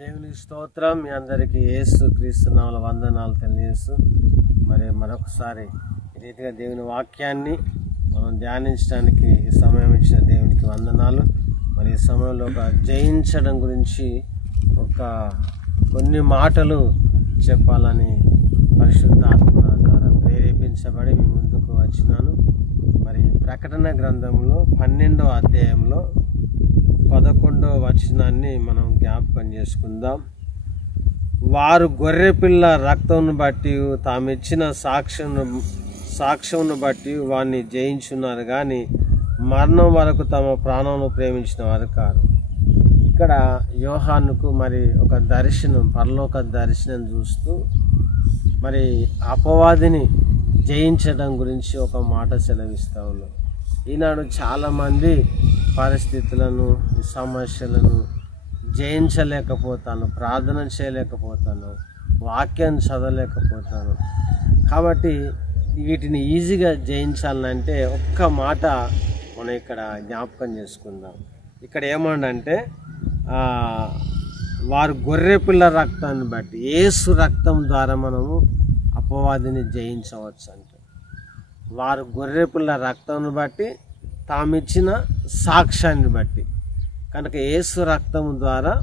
దేవుని స్తోత్రం. మీ అందరికీ యేసు క్రీస్తు నామములో వందనాలు తెలియజేస్తూ మరి మరొకసారి ఈ రీతిగా దేవుని వాక్యాన్ని మనం ధ్యానించడానికి ఈ సమయం ఇచ్చిన దేవునికి వందనాలు. మరి ఈ సమయంలో ఒక జయించడం గురించి కొన్ని మాటలు చెప్పాలని పరిశుద్ధాత్మ ద్వారా ప్రేరేపించబడి మీ ముందుకు వచ్చినాను. మరి ప్రకటన గ్రంథంలో 12వ అధ్యాయంలో 11వ వచనాన్ని మనం జ్ఞాపకం చేసుకుందాం. వారు గొర్రెపిల్ల రక్తమును బట్టి తామిచ్చిన సాక్ష్యమును బట్టి వారిని జయించున్నారు, కానీ మరణం వరకు తమ ప్రాణమును ప్రేమించిన వారు కారు. ఇక్కడ యోహానుకు మరి ఒక దర్శనం, పరలోక దర్శనం చూస్తూ మరి అపవాదిని జయించడం గురించి ఒక మాట సెలవిస్తూ ఉన్నాం. ఈనాడు చాలామంది పరిస్థితులను, సమస్యలను జయించలేకపోతాను, ప్రార్థన చేయలేకపోతాను, వాక్యం చదవలేకపోతాను. కాబట్టి వీటిని ఈజీగా జయించాలంటే ఒక్క మాట మనం ఇక్కడ జ్ఞాపకం చేసుకుందాం. ఇక్కడ ఏమంటే వారు గొర్రెపిల్ల రక్తాన్ని బట్టి, యేసు రక్తం ద్వారా మనము అపవాదిని జయించవచ్చు అంటే, వారు గొర్రెపిల్ల రక్తాన్ని బట్టి తామిచ్చిన సాక్ష్యాన్ని బట్టి. కనుక యేసు రక్తం ద్వారా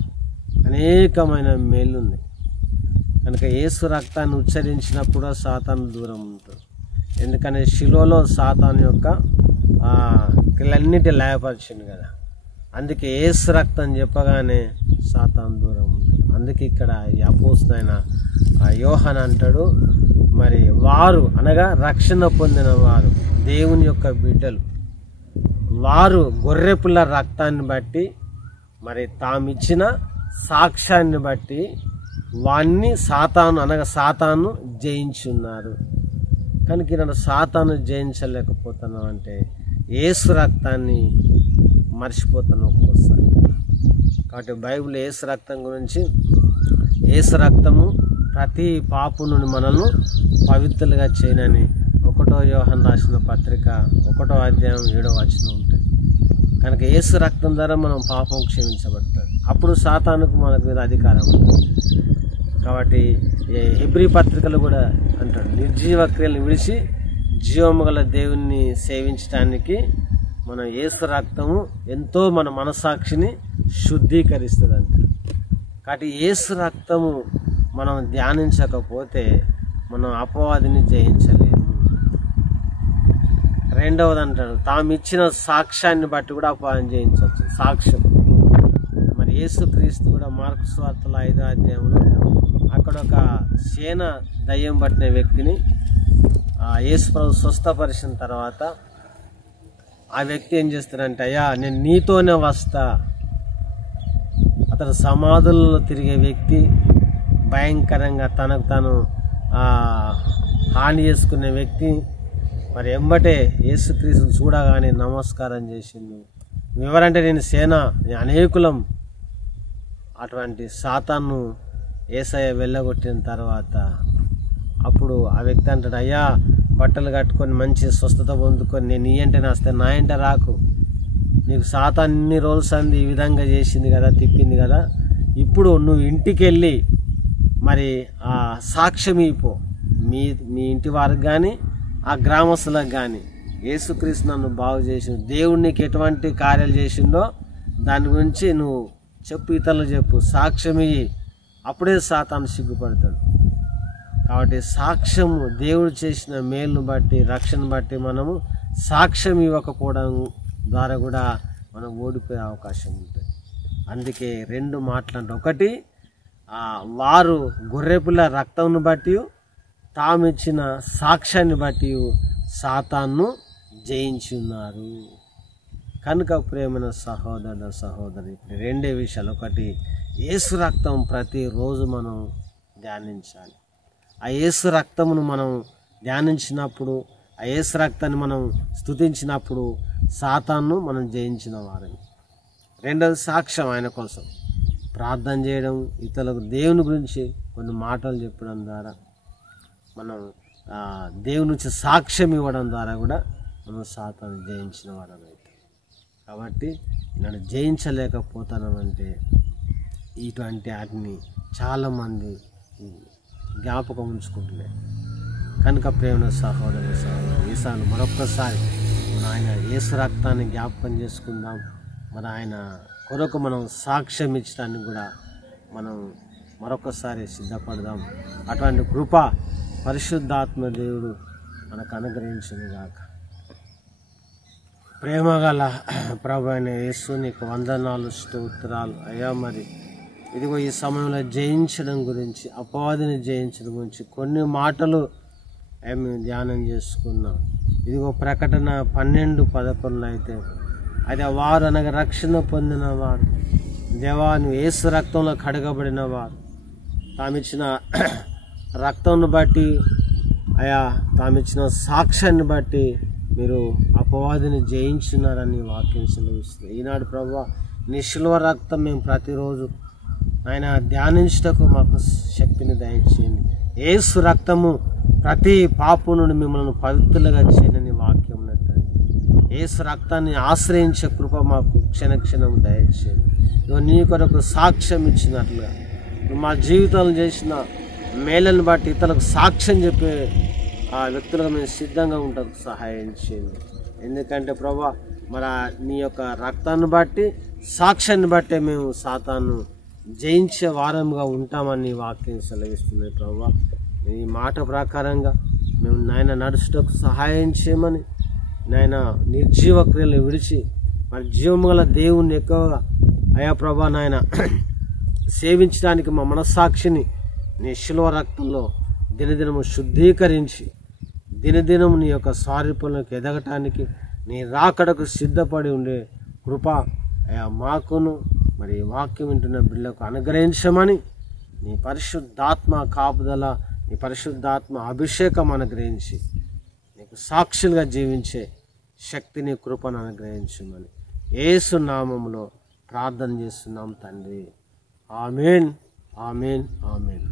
అనేకమైన మేలు ఉన్నాయి. కనుక యేసు రక్తాన్ని ఉచ్చరించినప్పుడు సాతాను దూరం ఉంటుంది. ఎందుకని శిలువలో సాతాను యొక్క క్రియలన్నిటి లయపరిచింది కదా. అందుకే యేసు రక్తం చెప్పగానే సాతాను దూరం ఉంటుంది. అందుకే ఇక్కడ ఈ అపోస్తలుడైన యోహాను అంటాడు, మరి వారు అనగా రక్షణ పొందిన వారు, దేవుని యొక్క బిడ్డలు, వారు గొర్రెపిల్ల రక్తాన్ని బట్టి మరి తామిచ్చిన సాక్ష్యాన్ని బట్టి వాన్ని సాతాను జయించున్నారు. కనుక నన్ను సాతాను జయించలేకపోతున్నాం అంటే యేసు రక్తాన్ని మర్చిపోతాను ఒక్కోసారి. కాబట్టి బైబిల్ యేసు రక్తం గురించి, యేసు రక్తము ప్రతి పాపు నుండి మనల్ని పవిత్రులుగా చేయనని 1వ యోహాను రాసిన పత్రిక 1వ అధ్యాయం 7వ వచనం ఉంటుంది. కనుక యేసు రక్తం ద్వారా మనం పాపం క్షమించబడుతుంది. అప్పుడు సాతానుకు మనకు మీద అధికారం ఉంటుంది. కాబట్టి హెబ్రీ పత్రికలు కూడా అంటాడు, నిర్జీవ క్రియలను విడిచి జీవము గల దేవుణ్ణి సేవించడానికి మన యేసు రక్తము ఎంతో మన మనసాక్షిని శుద్ధీకరిస్తుంది అంట. కాబట్టి యేసు రక్తము మనం ధ్యానించకపోతే మనం అపవాదిని జయించలేము. రెండవది అంటాడు, తామిచ్చిన సాక్ష్యాన్ని బట్టి కూడా అపవాదిని జయించవచ్చు. సాక్ష్యం మరి యేసుక్రీస్తు కూడా మార్కు సువార్తల 5వ అధ్యాయంలో అక్కడ ఒక సేన దయ్యం పట్టిన వ్యక్తిని యేసు ప్రభు స్వస్థపరిచిన తర్వాత ఆ వ్యక్తి ఏం చేస్తాడంటే, అయ్యా నేను నీతోనే వస్తా. అతను సమాధుల్లో తిరిగే వ్యక్తి, భయంకరంగా తనకు తాను హాని చేసుకునే వ్యక్తి, మరి ఎంబటే యేసుక్రీస్తుని చూడగానే నమస్కారం చేసిండు. ఎవరంటే నేను అనేకులం. అటువంటి సాతాను యేసయ్య వెళ్ళగొట్టిన తర్వాత అప్పుడు ఆ వ్యక్తి అంటాడు, అయ్యా బట్టలు కట్టుకొని మంచి స్వస్థత పొందుకొని నేను నీ అంటే నాస్తే నా ఇంట రాకు. నీకు సాతాను ఇన్ని రోజులు సంది ఈ విధంగా చేసింది కదా, తిప్పింది కదా, ఇప్పుడు నువ్వు ఇంటికి వెళ్ళి మరి ఆ సాక్ష్యం ఇపో మీ ఇంటి వారికి కానీ ఆ గ్రామస్తులకు కానీ యేసుక్రీస్తు నన్ను బాగు చేసిండు, దేవుడు నీకు ఎటువంటి కార్యాలు చేసిండో దాని గురించి నువ్వు చెప్పు, ఇతరులు చెప్పు, సాక్ష్యం ఇయ్యి. అప్పుడే సాతాను సిగ్గుపడతాడు. కాబట్టి సాక్ష్యము, దేవుడు చేసిన మేలును బట్టి, రక్షణ బట్టి మనము సాక్ష్యం ఇవ్వకపోవడం ద్వారా కూడా మనం ఓడిపోయే అవకాశం ఉంటుంది. అందుకే 2 మాటలు. ఒకటి, వారు గొర్రెపిల్ల రక్తంను బట్టి తామిచ్చిన సాక్ష్యాన్ని బట్టి సాతాను జయించి ఉన్నారు. కనుక ప్రేమైన సహోదరుడు సహోదరి, ఇప్పుడు 2 విషయాలు. ఒకటి, యేసు రక్తం ప్రతిరోజు మనం ధ్యానించాలి. ఆ యేసు రక్తమును మనం ధ్యానించినప్పుడు ఆ యేసు రక్తాన్ని మనం స్తుతించినప్పుడు సాతాను మనం జయించిన వారని. రెండవది సాక్ష్యం ఆయన కోసం ప్రార్థన చేయడం, ఇతరులకు దేవుని గురించి కొన్ని మాటలు చెప్పడం ద్వారా మనం దేవుని నుంచి సాక్ష్యం ఇవ్వడం ద్వారా కూడా మనం సాతాను జయించిన వారం అయితే. కాబట్టి నన్ను జయించలేకపోతానంటే ఇటువంటి వాటిని చాలామంది జ్ఞాపకం ఉంచుకుంటున్నాయి. కనుక ప్రేమ సహోదరు ఈసారి మరొక్కసారి మన ఆయన యేసు రక్తాన్ని జ్ఞాపకం చేసుకుందాం. మన ఆయన కొరకు మనం సాక్ష్యం ఇచ్చడానికి కూడా మనం మరొకసారి సిద్ధపడదాం. అటువంటి కృప పరిశుద్ధాత్మ దేవుడు మనకు అనుగ్రహించునుగాక. ప్రేమగల ప్రభు అయిన యేసు నీకు వందనాలు, స్తోత్రాలు అయ్యా. మరి ఇదిగో ఈ సమయంలో జయించడం గురించి, అపవాదిని జయించడం గురించి కొన్ని మాటలు మేము ధ్యానం చేసుకున్నాం. ఇదిగో ప్రకటన 12:11 అయితే అది వారు అనగా రక్షణ పొందిన వారు, దేవాను యేసు రక్తంలో కడగబడిన వారు, తామిచ్చిన రక్తంను బట్టి అయా తామిచ్చిన సాక్ష్యాన్ని బట్టి మీరు అపవాదిని జయించున్నారని వాక్యం సెలవిస్తుంది. ఈనాడు ప్రభువా నీ శిలువ రక్తం మేము ప్రతిరోజు ఆయన ధ్యానించుటకు మాకు శక్తిని దయచేయండి. యేసు రక్తము ప్రతి పాపం నుండి మిమ్మల్ని పవిత్రులుగా చేయని వాక్యం ఉన్నది. యేసు రక్తాన్ని ఆశ్రయించే కృప మాకు క్షణక్షణం దయచేయండి. ఇదిగో నీ కొరకు సాక్ష్యం ఇచ్చినట్లుగా మా జీవితాలు చేసిన మేలను బట్టి ఇతరులకు సాక్ష్యం చెప్పే ఆ వ్యక్తులుగా మేము సిద్ధంగా ఉంటాం, సహాయం చేయండి. ఎందుకంటే ప్రభా మరి నీ యొక్క రక్తాన్ని బట్టి సాక్ష్యాన్ని బట్టే మేము సాతాను జయించే వారంగా ఉంటామని వాక్యం సెలవిస్తుంది. ప్రభా ఈ మాట ప్రకారంగా మేము నాయన నడుచుటకు సహాయం చేయమని, నాయన నిర్జీవ క్రియలు విడిచి మరి జీవము గల దేవుణ్ణి ఎక్కువగా అయా ప్రభా నాయన సేవించడానికి మా మనస్సాక్షిని నీ శిలువ రక్తంలో దినదినము శుద్ధీకరించి దినదినము నీ యొక్క స్వారూప్యంలోకి ఎదగటానికి నీ రాకడకు సిద్ధపడి ఉండే కృప అయా మాకును మరి వాక్యం వింటున్న బిడ్డలకు అనుగ్రహించమని, నీ పరిశుద్ధాత్మ కాపుదల, నీ పరిశుద్ధాత్మ అభిషేకం అనుగ్రహించి నీకు సాక్షులుగా జీవించే శక్తిని కృపను అనుగ్రహించమని యేసు నామములో ప్రార్థన చేస్తున్నాం తండ్రి. ఆమేన్, ఆమేన్, ఆమేన్.